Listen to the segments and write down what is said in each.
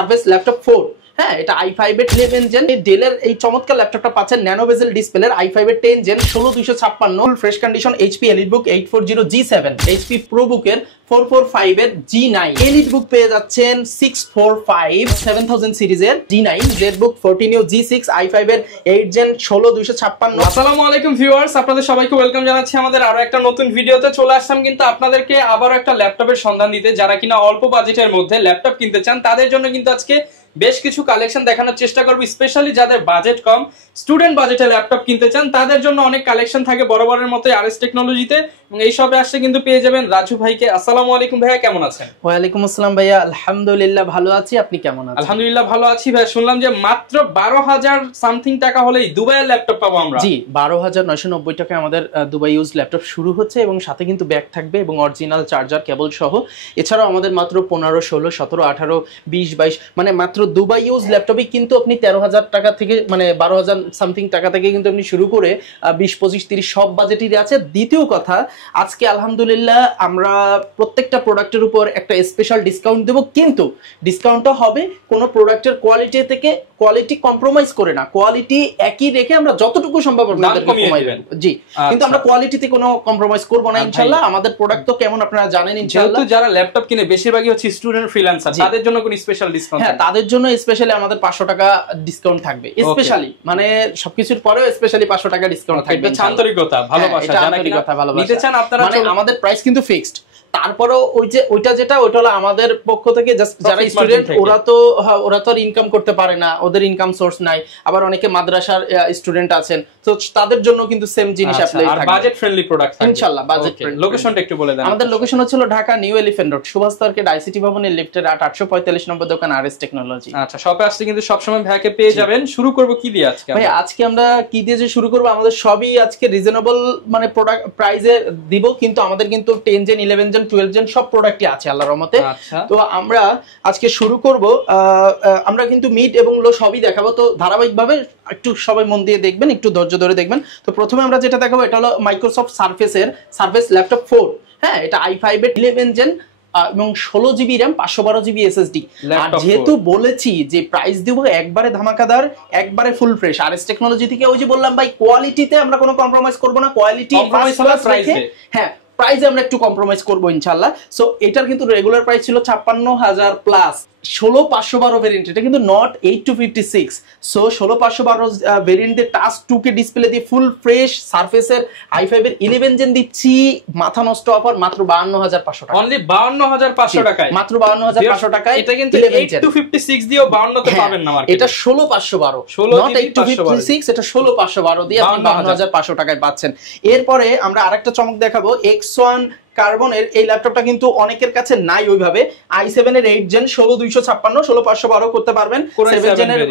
Surface laptop 4। হ্যাঁ, এটা i5 এর 11 জেন। ডেলের এই চমৎকার ল্যাপটপটা পাচ্ছেন ন্যানো বেজেল ডিসপ্লের i5 এর 10 gen 16256 fresh condition HP EliteBook 840 G7, HP ProBook এর 445 এর G9, EliteBook পেয়ে যাচ্ছেন 645 7000 সিরিজের G9, ZBook 14U G6, i5 এর 8 জেন 16256। আসসালামু আলাইকুম ভিউয়ার্স, আপনাদের সবাইকে ওয়েলকাম জানাচ্ছি আমাদের আরো একটা নতুন ভিডিওতে। চলে আসলাম কিন্তু আপনাদেরকে আবারো একটা ল্যাপটপের সন্ধান দিতে। যারা কিনা অল্প বাজেটের মধ্যে ল্যাপটপ কিনতে চান তাদের জন্য কিন্তু আজকে বেশ কিছু কালেকশন দেখানোর চেষ্টা করব। স্পেশালি যাদের বাজেট কম, স্টুডেন্ট বাজেটে ল্যাপটপ কিনতে চান তাদের জন্য অনেক কালেকশন থাকে বরাবরের মতো আরএস টেকনোলজিতে, এবং এই সবে আসলে কিন্তু পেয়ে যাবেন রাজু ভাইকে। আসসালামু আলাইকুম ভাইয়া, কেমন আছেন? ওয়ালাইকুম আসসালাম ভাইয়া, আলহামদুলিল্লাহ ভালো আছি, আপনি কেমন আছেন? আলহামদুলিল্লাহ ভালো আছি ভাই। শুনলাম যে মাত্র 12,000 সামথিং টাকা হলেই দুবাইয়ের ল্যাপটপ পাবো আমরা। জি, 12,990 টাকায় আমাদের দুবাই ইউজ ল্যাপটপ শুরু হচ্ছে, এবং সাথে কিন্তু ব্যাগ থাকবে এবং অরিজিনাল চার্জার কেবল সহ। এছাড়াও আমাদের মাত্র 15, 16, 17, 18, 20, 22 মানে মাত্র দুবাই ইউজ ল্যাপটপে কিন্তু আপনি 13,000 টাকা থেকে মানে 12,000 সামথিং টাকা থেকে কিন্তু আপনি শুরু করে 20, 25, 30 সব বাজেটেরই আছে। দ্বিতীয় কথা, আজকে আলহামদুলিল্লাহ আমরা প্রত্যেকটা প্রোডাক্টের উপর একটা স্পেশাল ডিসকাউন্ট দেবো, কিন্তু ডিসকাউন্টটা হবে কোনো প্রোডাক্টের কোয়ালিটি থেকে কোয়ালিটি কম্প্রোমাইজ করে না, কোয়ালিটি একই রেখে আমরা যতটুকু সম্ভব আপনাদেরকে কমাই দেব। জি, কিন্তু আমরা কোয়ালিটিতে কোনো কম্প্রোমাইজ করব না ইনশাআল্লাহ। আমাদের প্রোডাক্ট তো কেমন আপনারা জানেন ইনশাআল্লাহ। যেহেতু যারা ল্যাপটপ কিনে বেশিরভাগই হচ্ছে স্টুডেন্ট ফ্রিল্যান্সার, তাদের জন্য কোনো স্পেশাল ডিসকাউন্ট? হ্যাঁ, তাদের জন্য স্পেশালি আমাদের 500 টাকা ডিসকাউন্ট থাকবে। স্পেশালি মানে সবকিছুর পরেও স্পেশালি 500 টাকা ডিসকাউন্ট থাকবে। এটা আন্তরিকতা, ভালোবাসা, আন্তরিকতা, ভালোবাসা নিতে চান আপনারা, মানে আমাদের প্রাইস কিন্তু ফিক্সড। তারপরেও ওইটা হলো আমাদের পক্ষ থেকে জাস্ট যারা স্টুডেন্ট ওরা তো ইনকাম করতে পারে না, ওদের ইনকাম সোর্স নাই। আবার অনেকে মাদ্রাসার স্টুডেন্ট আছেন, তো তাদের জন্য কিন্তু সেম জিনিস অ্যাপ্লাই থাকবে। আর বাজেট ফ্রেন্ডলি প্রোডাক্ট থাকবে ইনশাআল্লাহ, বাজেট ফ্রেন্ডলি। লোকেশনটা একটু বলে দেন। আমাদের লোকেশন হচ্ছে Dhaka new elephant road, Subhash market, ICT ভবনের লিফটের 845 নম্বর দোকান, আরএস টেকনোলজি। আচ্ছা, শপে আসলে কিন্তু সব সময় ভাইকে পেয়ে যাবেন। শুরু করব কি দিয়ে আজকে? ভাই আজকে আমরা কি দিয়ে যে শুরু করব, আমাদের সবই আজকে রিজনেবল মানে প্রোডাক্ট প্রাইসে দিব, কিন্তু আমাদের কিন্তু 10 জেন 11 জেন 12 জেন সব প্রোডাক্টই আছে আল্লাহর রহমতে। তো আমরা আজকে শুরু করব, আমরা কিন্তু মিড এবং লো সবই দেখাবো। তো ধারাবাহিকভাবে একটু সবাই মন দিয়ে দেখবেন, একটু ধৈর্য ধরে দেখবেন। তো প্রথমে আমরা যেটা দেখাবো এটা হলো মাইক্রোসফট সারফেস ল্যাপটপ 4। হ্যাঁ, এটা i5 এর 11 জেন এবং 16 জিবি র্যাম 512 জিবি এসএসডি। আর যেহেতু বলেছি যে প্রাইস দিব একবারে ধামাকাদার, একবারে ফুল ফ্রেশ আরএস টেকনোলজি থেকে, ওই যে বললাম ভাই কোয়ালিটিতে আমরা কোনো কম্প্রোমাইজ করব না, কোয়ালিটি কম্প্রোমাইজ হলো প্রাইসে। হ্যাঁ, প্রাইসে আমরা একটু কম্প্রোমাইজ করবো ইনশাআল্লাহ। সো এটার কিন্তু রেগুলার প্রাইস ছিল 56,000 প্লাস। 16512 ভেরিয়েন্ট, এটা কিন্তু নট 8256। সো 16512 ভেরিয়েন্ট দিয়ে টাচ 2K ডিসপ্লে দিয়ে ফুল ফ্রেশ সারফেসের i5 এর 11 জেন দিচ্ছি মাথা নষ্ট অফার মাত্র 52,500 টাকা। অনলি 52,500 টাকায়, মাত্র 52,500 টাকায়। এটা কিন্তু 8256 দিয়েও 52 তে পাবেন না মার্কেটে। এটা 16512, নট 8256, এটা 16512 দিয়ে আপনি 52,500 টাকায় পাচ্ছেন। এরপরে আমরা আরেকটা চমক দেখাবো, X1 কার্বনের এই ল্যাপটপটা কিন্তু অনেকের কাছে নাই ওইভাবে। i7 এর 8 জেন 16256 16512 করতে পারবেন। 7 জেনের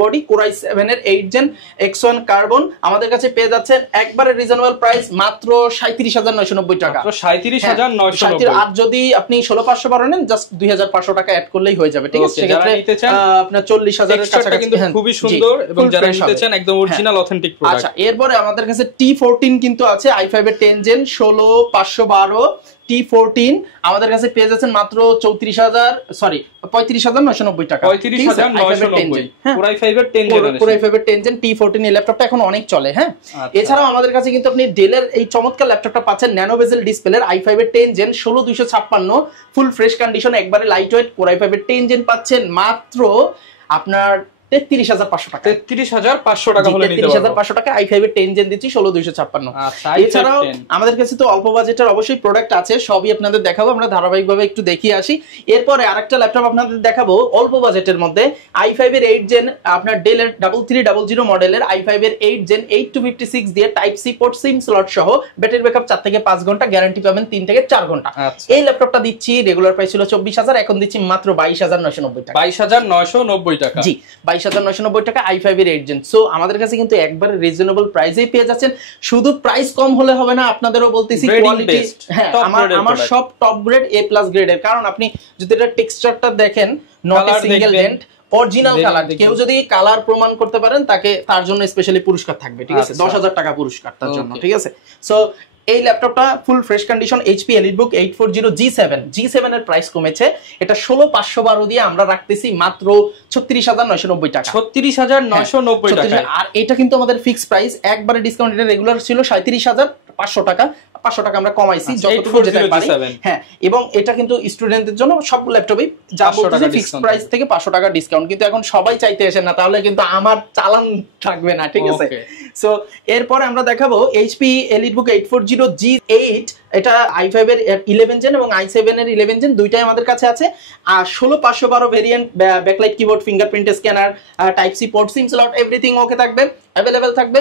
বডি, Core i7 এর 8 জেন X1 কার্বন আমাদের কাছে পেয়ে যাচ্ছেন একবারে রিজনেবল প্রাইস মাত্র 37,990 টাকা। মাত্র 37,990। আর যদি আপনি 16512 নেন জাস্ট 2,500 টাকা অ্যাড করলেই হয়ে যাবে, ঠিক আছে? যারা নিতে চান আপনার 40,000 এর কাছাকাছি কিন্তু খুবই সুন্দর, এবং যারা নিতে চান একদম অরিজিনাল অথেন্টিক প্রোডাক্ট। আচ্ছা, এরপরে আমাদের কাছে T14 কিন্তু আছে, i5 এর 10 জেন 16512 T14 আমাদের কাছে পেয়ে যাচ্ছেন মাত্র 35,990 টাকা। 35,990 Core i5 এর 10 জেন, Core i5 এর 10 জেন T14 এই ল্যাপটপটা এখন অনেক চলে। হ্যাঁ, এছাড়াও আমাদের কাছে কিন্তু আপনি ডেলের এই চমৎকার ল্যাপটপটা পাচ্ছেন ন্যানো বেজেল ডিসপ্লের i5 এর 10 জেন 16256 ফুল ফ্রেশ কন্ডিশন, একবারে লাইট ওয়েট Core i5 এর 10 জেন পাচ্ছেন মাত্র আপনার 33,500 টাকা। 33,500 টাকা হলে নিতে পারবেন। 33,500 টাকা i5 এর 10 জেন দিচ্ছি 16256। আচ্ছা, এছাড়াও আমাদের কাছে তো অল্প বাজেটের অবশ্যই প্রোডাক্ট আছে, সবই আপনাদের দেখাবো, আমরা ধারাবাহিকভাবে একটু দেখিয়ে আসি। এরপরে আরেকটা ল্যাপটপ আপনাদের দেখাবো অল্প বাজেটের মধ্যে, i5 এর 8 জেন আপনার ডেলের 3300 মডেলের i5 এর 8 জেন 8256 দিয়ে type C port SIM slot সহ ব্যাটারি ব্যাকআপ 4 থেকে 5 ঘন্টা, গ্যারান্টি পাবেন 3 থেকে 4 ঘন্টা। এই ল্যাপটপটা দিচ্ছি রেগুলার প্রাইস ছিল 24,000, এখন দিচ্ছি মাত্র 22,990 টাকা। 22,990 টাকা। জি, 22,990 টাকা i5 এর 8 জেন। সো আমাদের কাছে কিন্তু একবারে রিজনেবল প্রাইসেই পেয়ে যাচ্ছেন। শুধু প্রাইস কম হলে হবে না, আপনাদেরও বলতেছি কোয়ালিটি। হ্যাঁ, আমার সব টপ গ্রেড A+ গ্রেডের, কারণ আপনি যদি এটা টেক্সচারটা দেখেন, not a single dent, original colour. কেউ যদি কালার প্রমাণ করতে পারেন তার জন্য স্পেশালি পুরস্কার থাকবে, ঠিক আছে? 10,000 টাকা পুরস্কার তার জন্য, ঠিক আছে? সো এই ল্যাপটপটা full fresh condition HP EliteBook 840G7 এর প্রাইস কমেছে, এটা 16512 দিয়ে আমরা রাখতেছি মাত্র 36990 টাকা। 36990 টাকা। আর এটা কিন্তু আমাদের ফিক্স প্রাইস, একবারে ডিসকাউন্ট, এটা রেগুলার ছিল 37500 টাকা, 500 টাকা আমরা কমাইছি যতটুকু যেতে পারি। হ্যাঁ, এবং এটা কিন্তু স্টুডেন্টদের জন্য সব ল্যাপটপে যা বলতেছে ফিক্স প্রাইস থেকে 500 টাকা ডিসকাউন্ট, কিন্তু এখন সবাই চাইতে আসে না, তাহলে কিন্তু আমার চালান থাকবে না, ঠিক আছে? সো এরপরে আমরা দেখাবো HP EliteBook 840G8, এটা i5 এর 11 জেন এবং i7 এর 11 জেন দুইটাই আমাদের কাছে আছে। আর 16512 variant, backlight keyboard, fingerprint scanner, type C port, SIM slot, everything okay থাকবে, अवेलेबल থাকবে।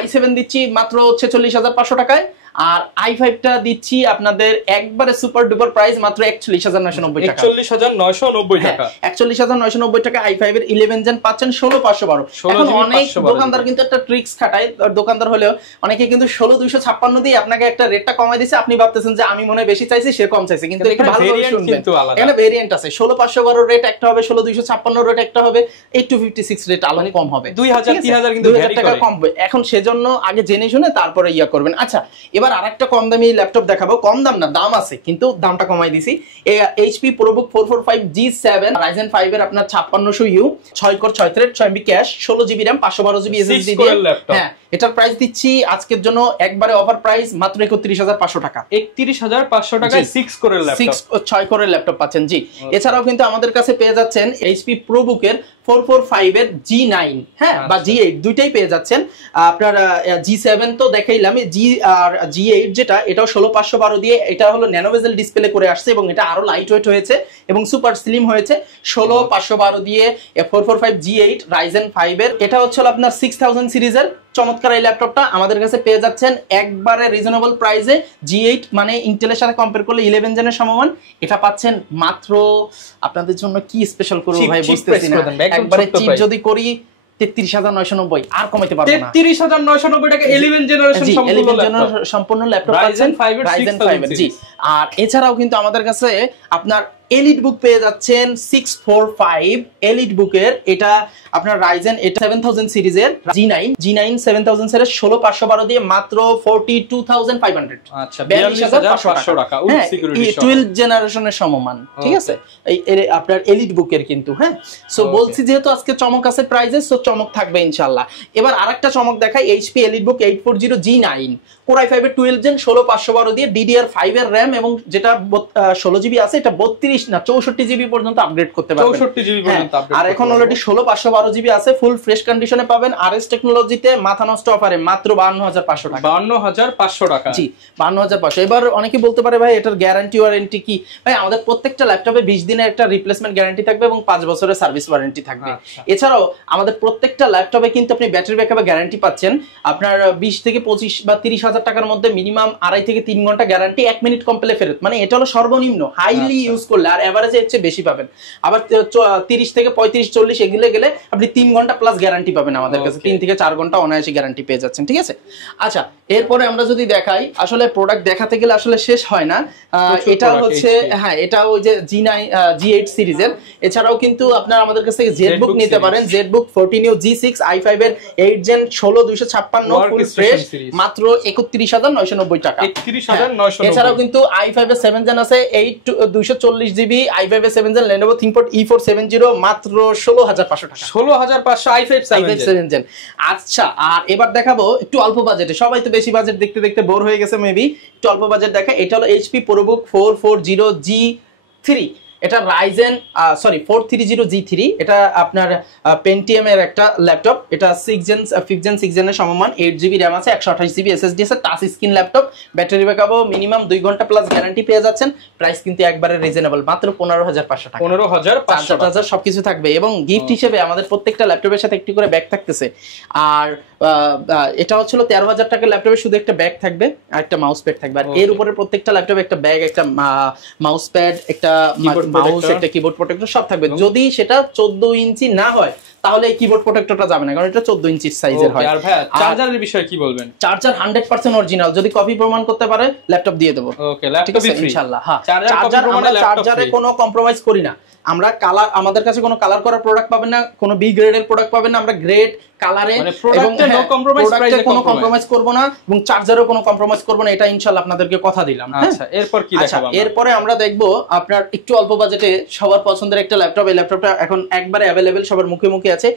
i7 দিচ্ছি মাত্র 46500 টাকায়, আর i5টা দিচ্ছি আপনাদের একবারে সুপার ডুপার প্রাইস মাত্র 41990 টাকা। 41990 টাকা, 41990 টাকা i5 এর 11 জেন পাচ্ছেন 16512। এখন অনেক দোকানদার কিন্তু একটা ট্রিক্স খাটায়, দোকানদার হলেও অনেকে কিন্তু 16256 দিয়ে আপনাকে একটা রেটটা কমাই দিয়েছে, আপনি ভাবতেছেন যে আমি মনে হয় বেশি চাইছি, সে কম চাইছে, কিন্তু একটু ভালোভাবে শুনবেন, এখানে ভেরিয়েন্ট আছে। 16512 রেট একটা হবে, 16256 রেট একটা হবে, 8256 রেট আলাদা কম হবে, 2000 3000 কিন্তু 2000 টাকা কম হবে। এখন সেজন্য আগে জেনে শুনে তারপরে ইয়া করবেন। আচ্ছা, এবার আরেকটা কম দামি ল্যাপটপ দেখাবো, কম দাম না, দাম আছে কিন্তু দামটা কমাই দিছি। HP ProBook 445G7 Ryzen 5 এর আপনার 5600U, 6 core 6 thread, 6 MB cash, 16GB RAM, 512GB SSD দিয়ে। হ্যাঁ, এটার প্রাইস দিচ্ছি আজকের জন্য একবারে অফার প্রাইস মাত্র 31500 টাকা। 31500 টাকায় 6 কোরের ল্যাপটপ, 6 কোরের ল্যাপটপ পাচ্ছেন। জি, এছাড়াও কিন্তু আমাদের কাছে পেয়ে যাচ্ছেন HP ProBook এর 445 এর G9, হ্যাঁ, বা G8 দুইটাই পেয়ে যাচ্ছেন। আপনার G7 তো দেখাইলাম, আর G8 যেটা, এটাও 16512 দিয়ে, এটা হলো ন্যানো বেজেল ডিসপ্লে করে আসছে এবং এটা আরো লাইট ওয়েট হয়েছে এবং সুপার স্লিম হয়েছে। 16512 দিয়ে 445 G8 Ryzen 5 এর, এটা হচ্ছে আপনার 6000 সিরিজের চমৎকার এই ল্যাপটপটা আমাদের কাছে পেয়ে যাচ্ছেন একবারে রিজনেবল প্রাইসে। G8 মানে ইন্টেলের সাথে কম্পেয়ার করলে 11 জেনের সমমান, এটা পাচ্ছেন মাত্র, আপনাদের জন্য কি স্পেশাল করব ভাই বুঝতেছি না, একবারে চিপ যদি করি 33990, আর কমাইতে পারবো না। 33990 টাকা 11 জেনারেশন সম্পূর্ণ ল্যাপটপ পাচ্ছেন Ryzen 5 এর। জি, আর এছাড়াও কিন্তু আমাদের কাছে আপনার EliteBook পেয়ে যাচ্ছেন 645 EliteBook এর, এটা আপনার Ryzen, এটা 7000 সিরিজের G9 7000 সিরিজ 16512 দিয়ে মাত্র 42500। আচ্ছা, 42500 টাকা, উইথ সিকিউরিটি সহ 12 জেনারেশনের সমমান, ঠিক আছে? এই আপনার EliteBook এর কিন্তু, হ্যাঁ। সো বলছি যেহেতু আজকে চমক আছে প্রাইজে, সো চমক থাকবে ইনশাআল্লাহ। এবার আরেকটা চমক দেখাই, HP EliteBook 840G9 Core i5 এর 12 জেন 16512 দিয়ে DDR5 এর RAM, এবং যেটা 16GB আছে, এটা 32 না 64GB পর্যন্ত আপগ্রেড করতে পারবেন, 64GB পর্যন্ত আপগ্রেড। আর এখন অলরেডি 16512GB আছে, ফুল ফ্রেশ কন্ডিশনে পাবেন। RS টেকনোলজিতে মাথা নষ্ট অফারে মাত্র 52500 টাকা, 52500 টাকা। জি, 52500। এবার অনেকে বলতে পারে ভাই এটার গ্যারান্টি ওয়ারেন্টি কি? ভাই, আমাদের প্রত্যেকটা ল্যাপটপে 20 দিনের একটা রিপ্লেসমেন্ট গ্যারান্টি থাকবে এবং 5 বছরের সার্ভিস ওয়ারেন্টি থাকবে। এছাড়াও আমাদের প্রত্যেকটা ল্যাপটপে কিন্তু আপনি ব্যাটারি ব্যাকআপে গ্যারান্টি পাচ্ছেন আপনার 20 থেকে 25 বা 30,000 টাকার মধ্যে মিনিমাম 2.5 থেকে 3 ঘন্টা গ্যারান্টি, 1 মিনিট কম পেলে ফেরত, মানে এটা হলো সর্বনিম্ন, হাইলি ইউজ করলে, আর এভারেজে এর চেয়ে বেশি পাবেন। আবার 30 থেকে 35 40 এগুলো গেলে আপনি 3 ঘন্টা প্লাস গ্যারান্টি পাবেন আমাদের কাছে, 3 থেকে 4 ঘন্টা অনায়াসে গ্যারান্টি পেয়ে যাচ্ছেন, ঠিক আছে? আচ্ছা, এরপরে আমরা যদি দেখাই, আসলে প্রোডাক্ট দেখাতে গেলে আসলে শেষ হয় না। এটা হচ্ছে, হ্যাঁ, এটা ওই যে G8 সিরিজের। এছাড়াও কিন্তু আপনারা আমাদের কাছ থেকে ZBook নিতে পারেন, ZBook 14U G6 i5 এর 8 জেন 16256 ফুল ফ্রেশ মাত্র 31990 টাকা, 31990। এছাড়াও কিন্তু i5 এর 7 জেন আছে 240GB, i5 এর 7 জেন Lenovo ThinkPad E470 মাত্র 16500 টাকা, 16500 i5 7 জেন। আচ্ছা, আর এবার দেখাবো একটু অল্প বাজেটে, সবাই তো বেশি বাজেট দেখতে দেখতে বোর হয়ে গেছে মেবি, একটু অল্প বাজেট দেখা। এটা হলো HP ProBook 440G3, এটা Ryzen 430G3, এটা আপনার Pentium এর একটা ল্যাপটপ, এটা 5th gen এর সমমান, 8GB RAM আছে, 128GB SSD আছে, টাচ স্ক্রিন ল্যাপটপ, ব্যাটারি ব্যাকআপও মিনিমাম 2 ঘন্টা প্লাস গ্যারান্টি পেয়ে যাচ্ছেন। প্রাইস কিন্তু একবারে রিজনেবল, মাত্র 15500 টাকা, 15500 সবকিছু থাকবে, এবং গিফট হিসেবে আমাদের প্রত্যেকটা ল্যাপটপের সাথে একটি করে ব্যাগ থাকতেছে। আর এটা হচ্ছিল 13000 টাকার ল্যাপটপে শুধু একটা ব্যাগ থাকবে আর একটা মাউস প্যাড থাকবে, আর এর উপরে প্রত্যেকটা ল্যাপটপে একটা ব্যাগ, একটা মাউস প্যাড, একটা মাউস, একটা কিবোর্ড প্রোটেক্টর সব থাকবে। যদি সেটা 14 ইঞ্চি না হয় তাহলে এই কিবোর্ড প্রোটেক্টরটা যাবে না, কারণ এটা 14 ইঞ্চি সাইজের হয়। আর ভাই চার্জারের বিষয়ে কি বলবেন? চার্জার 100% অরিজিনাল, যদি কপি প্রমাণ করতে পারে ল্যাপটপ দিয়ে দেব। ওকে, ল্যাপটপ ফ্রি ইনশাআল্লাহ। হ্যাঁ, চার্জারে কোনো কম্প্রোমাইজ করি না আমরা। কালার আমাদের কাছে কোনো কালার করা প্রোডাক্ট পাবেন না, কোনো বি গ্রেডের প্রোডাক্ট পাবেন না। আমরা গ্রেড কালারে এবং প্রোডাক্টে কোনো কম্প্রোমাইজ করব না এবং চার্জারও কোনো কম্প্রোমাইজ করব না, এটা ইনশাআল্লাহ আপনাদেরকে কথা দিলাম। আচ্ছা, এরপর কি দেখাবো? এরপরে আমরা দেখব আপনার একটু অল্প বাজেটে সবার পছন্দের একটা ল্যাপটপ। এই ল্যাপটপটা এখন একবারে অ্যাভেলেবেল, সবার মুখে মুখে আছে।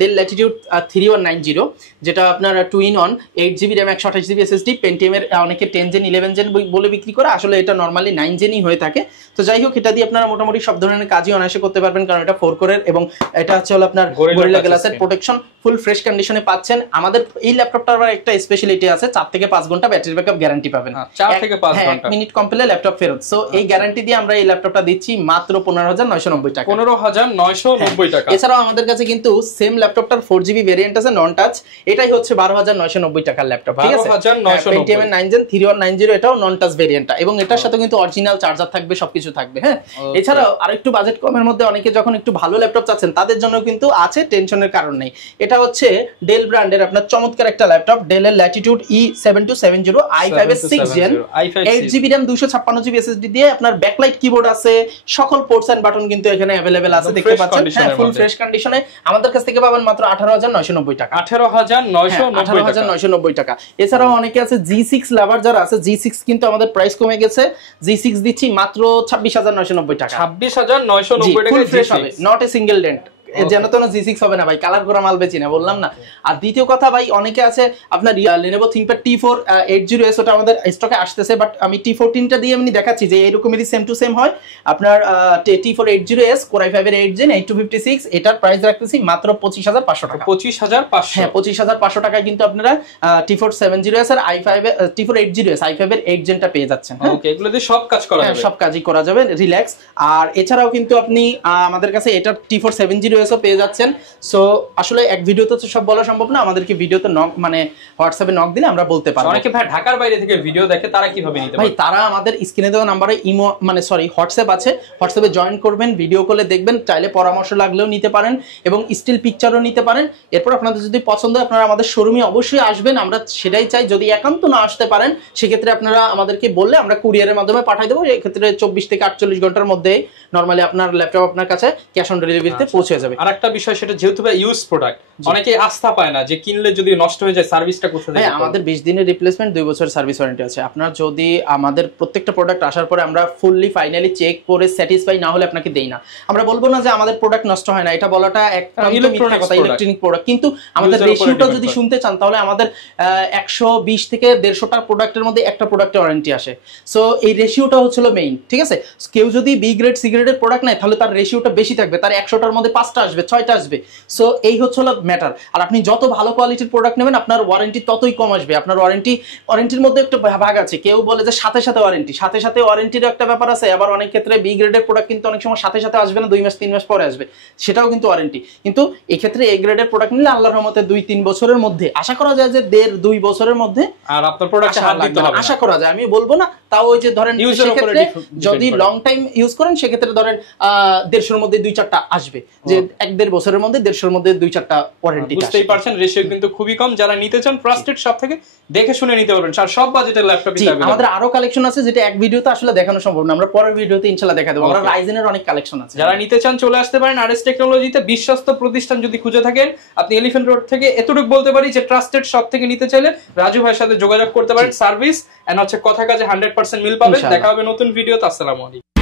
ডেল ল্যাটিটিউড 3190, যেটা আপনার 2-in-1 8GB RAM 128GB SSD, পেন্টিয়ামের অনেকে 10 Gen 11 Gen বলে বিক্রি করে, আসলে এটা নরমালি 9 Genই হয়ে থাকে। তো যাই হোক, এটা দিয়ে আপনারা মোটামুটি সব ধরনের কাজই অনায়াসে করতে পারবেন, কারণ এটা 4 কোরের এবং এটা হচ্ছে হলো আপনার গরিলা গ্লাসের প্রোটেকশন, ফুল ফ্রেশ কন্ডিশনে পাচ্ছেন। আমাদের এই ল্যাপটপটার আবার একটা স্পেশালিটি আছে, 4 থেকে 5 ঘন্টা ব্যাটারি ব্যাকআপ গ্যারান্টি পাবেন। 4 থেকে 5 ঘন্টা, 1 মিনিট কম পেলে ল্যাপটপ ফেরত। সো এই গ্যারান্টি দিয়ে আমরা এই ল্যাপটপটা দিচ্ছি মাত্র 15,990 টাকা। 15,990 টাকা। এছাড়াও আমাদের কাছে কিন্তু সেম ল্যাপটপটার 4GB ভেরিয়েন্ট আছে, নন টাচ। এটাই হচ্ছে 12,990 টাকার ল্যাপটপ, ঠিক আছে? 12,990। পেন্টিয়ামের 9 Gen 3190, এটাও নন টাচ ভেরিয়েন্টটা, এবং এটার সাথে কিন্তু অরিজিনাল চার্জার থাকবে, সবকিছু থাকবে। হ্যাঁ, এছাড়াও আরেকটু বাজেট কমের মধ্যে অনেকে যখন একটু ভালো ল্যাপটপ চাচ্ছেন তাদের জন্য কিন্তু আছে, টেনশনের কারণ নেই। এটা হচ্ছে ডেল ব্র্যান্ডের আপনার চমৎকার একটা ল্যাপটপ, ডেলের ল্যাটিটিউড E7270 i5 এর 6 Gen 8GB RAM 256GB SSD দিয়ে আপনার ব্যাকলাইট কিবোর্ড আছে, সকল পোর্টস এন্ড বাটন কিন্তু এখানে अवेलेबल আছে, দেখতে পাচ্ছেন। হ্যাঁ, ফুল ফ্রেশ কন্ডিশনে আমাদের কাছ থেকে পাবেন মাত্র 18,990 টাকা। 18,990 টাকা। এছাড়াও অনেকে আছে G6 লাভার, যারা আছে G6 কিন্তু আমাদের প্রাইস কমে গেছে, G6 দিচ্ছি মাত্র 26,990 টাকা। 26,990 টাকা ফুল ফ্রেশ হবে, নট এ সিঙ্গেল ডেন্ট। যেন তো না G6 হবে না ভাই, কালার করা মাল বেচি না, বললাম না। আর দ্বিতীয় কথা ভাই, অনেকে আছে আপনার Lenovo ThinkPad T4 80S, ওটা আমাদের স্টকে আসতেছে, বাট আমি T14টা দিয়ে এমনি দেখাচ্ছি যে এরকমই সেম টু সেম হয়। আপনার T4 80S Core i5 এর 8 Gen 8256, এটার প্রাইস রাখতেছি মাত্র 25,500 টাকা। 25,500। হ্যাঁ, 25,500 টাকায় কিন্তু আপনারা T4 70S আর i5 T4 80S i5 এর 8 Genটা পেয়ে যাচ্ছেন। ওকে, এগুলো দিয়ে সব কাজ করা যাবে, সব কাজই করা যাবে, রিল্যাক্স। আর এছাড়াও কিন্তু আপনি আমাদের কাছে এটা T4 70S পেয়ে যাচ্ছেন। সো আসলে এক ভিডিওতে তো সব বলা সম্ভব না, আমাদেরকে ভিডিওতে নক মানে হোয়াটসঅ্যাপে নক দিলে আমরা বলতে পারবো। অনেকে ভাই ঢাকার বাইরে থেকে ভিডিও দেখে, তারা কিভাবে নিতে পারবে? ভাই তারা আমাদের স্ক্রিনে দেওয়া নম্বরে ইমো হোয়াটসঅ্যাপ আছে, হোয়াটসঅ্যাপে জয়েন করবেন, ভিডিও কলে দেখবেন, চাইলে পরামর্শ লাগলেও নিতে পারেন এবং স্টিল পিকচারও নিতে পারেন। এরপর আপনাদের যদি পছন্দ হয় আপনারা আমাদের শোরুমে অবশ্যই আসবেন, আমরা সেটাই চাই। যদি একান্ত না আসতে পারেন সেক্ষেত্রে আপনারা আমাদেরকে বললে আমরা কুরিয়ারের মাধ্যমে পাঠিয়ে দেবো। এক্ষেত্রে 24 থেকে 48 ঘন্টার মধ্যে নরমালি আপনার ল্যাপটপ আপনার কাছে ক্যাশ অন ডেলিভারিতে পৌঁছে যাবে। আর একটা বিষয়, সেটা যেহেতু ভাই ইউজ প্রোডাক্ট, অনেকে আস্থা পায় না যে কিনলে যদি নষ্ট হয়ে যায় সার্ভিসটা কোথায় দেব? হ্যাঁ, আমাদের 20 দিনের রিপ্লেসমেন্ট, 2 বছর সার্ভিস ওয়ারেন্টি আছে। আপনার যদি আমাদের প্রত্যেকটা প্রোডাক্ট আসার পরে আমরা ফুললি ফাইনালি চেক করে স্যাটিসফাই না হলে আপনাকে দেই না। আমরা বলবো না যে আমাদের প্রোডাক্ট নষ্ট হয় না, এটা বলাটা ইলেকট্রনিক প্রোডাক্ট। কিন্তু আমাদের রেশিওটা যদি শুনতে চান তাহলে আমাদের 120 থেকে 150টা প্রোডাক্টের মধ্যে একটা প্রোডাক্টের ওয়ারেন্টি আসে। সো এই রেশিওটা হচ্ছিল মেইন, ঠিক আছে? কেউ যদি বি গ্রেড সি গ্রেডের প্রোডাক্ট নেয় তাহলে তার রেশিওটা বেশি থাকবে, তার 100টার মধ্যে 5টা আসবে, 6টা আসবে। সো এই হচ্ছিল ম্যাটার। আর আপনি যত ভালো কোয়ালিটির প্রোডাক্ট নেবেন আপনার ওয়ারেন্টি ততই কম আসবে। আপনার ওয়ারেন্টির মধ্যে একটা ভাগ আছে, কেউ বলে যে সাথে সাথে ওয়ারেন্টির একটা ব্যাপার আছে। আবার অনেক ক্ষেত্রে বি গ্রেডের প্রোডাক্ট কিন্তু অনেক সময় সাথে সাথে আসবে না, 2 মাস 3 মাস পরে আসবে, সেটাও কিন্তু ওয়ারেন্টি। কিন্তু এই ক্ষেত্রে এ গ্রেডের প্রোডাক্ট নিলে আল্লাহর রহমতে 2-3 বছরের মধ্যে, আশা করা যায় যে 1.5-2 বছরের মধ্যে আর আপনার প্রোডাক্ট আশা করা যায়, আমি বলবো না, তাও ওই যে ধরেন সেক্ষেত্রে যদি লং টাইম ইউজ করেন সেক্ষেত্রে ধরেন 150-এর মধ্যে 2-4টা আসবে, যে 1-1.5 বছরের মধ্যে 150-এর মধ্যে 2-4টা ওয়ারেন্টি। বুঝতেই পারছেন, রেশিও কিন্তু খুবই কম। যারা নিতে চান ট্রাস্টেড শপ থেকে দেখে শুনে নিতে পারবেন, আর সব বাজেটের ল্যাপটপই থাকবে। আমাদের আরো কালেকশন আছে যেটা এক ভিডিওতে আসলে দেখানো সম্ভব না, আমরা পরের ভিডিওতে ইনশাআল্লাহ দেখা দেব। আমরা রাইজেনের অনেক কালেকশন আছে, যারা নিতে চান চলে আসতে পারেন আরএস টেকনোলজিতে। বিশ্বস্ত প্রতিষ্ঠান যদি খুঁজে থাকেন, আপনি এলিফ্যান্ট রোড থেকে এতটুকু বলতে পারি যে ট্রাস্টেড শপ থেকে নিতে চাইলে রাজু ভাইয়ের সাথে যোগাযোগ করতে পারেন। সার্ভিস এন্ড হচ্ছে কথা কাজে 100% মিল পাবেন। দেখা হবে নতুন ভিডিওতে। আসসালামু আলাইকুম।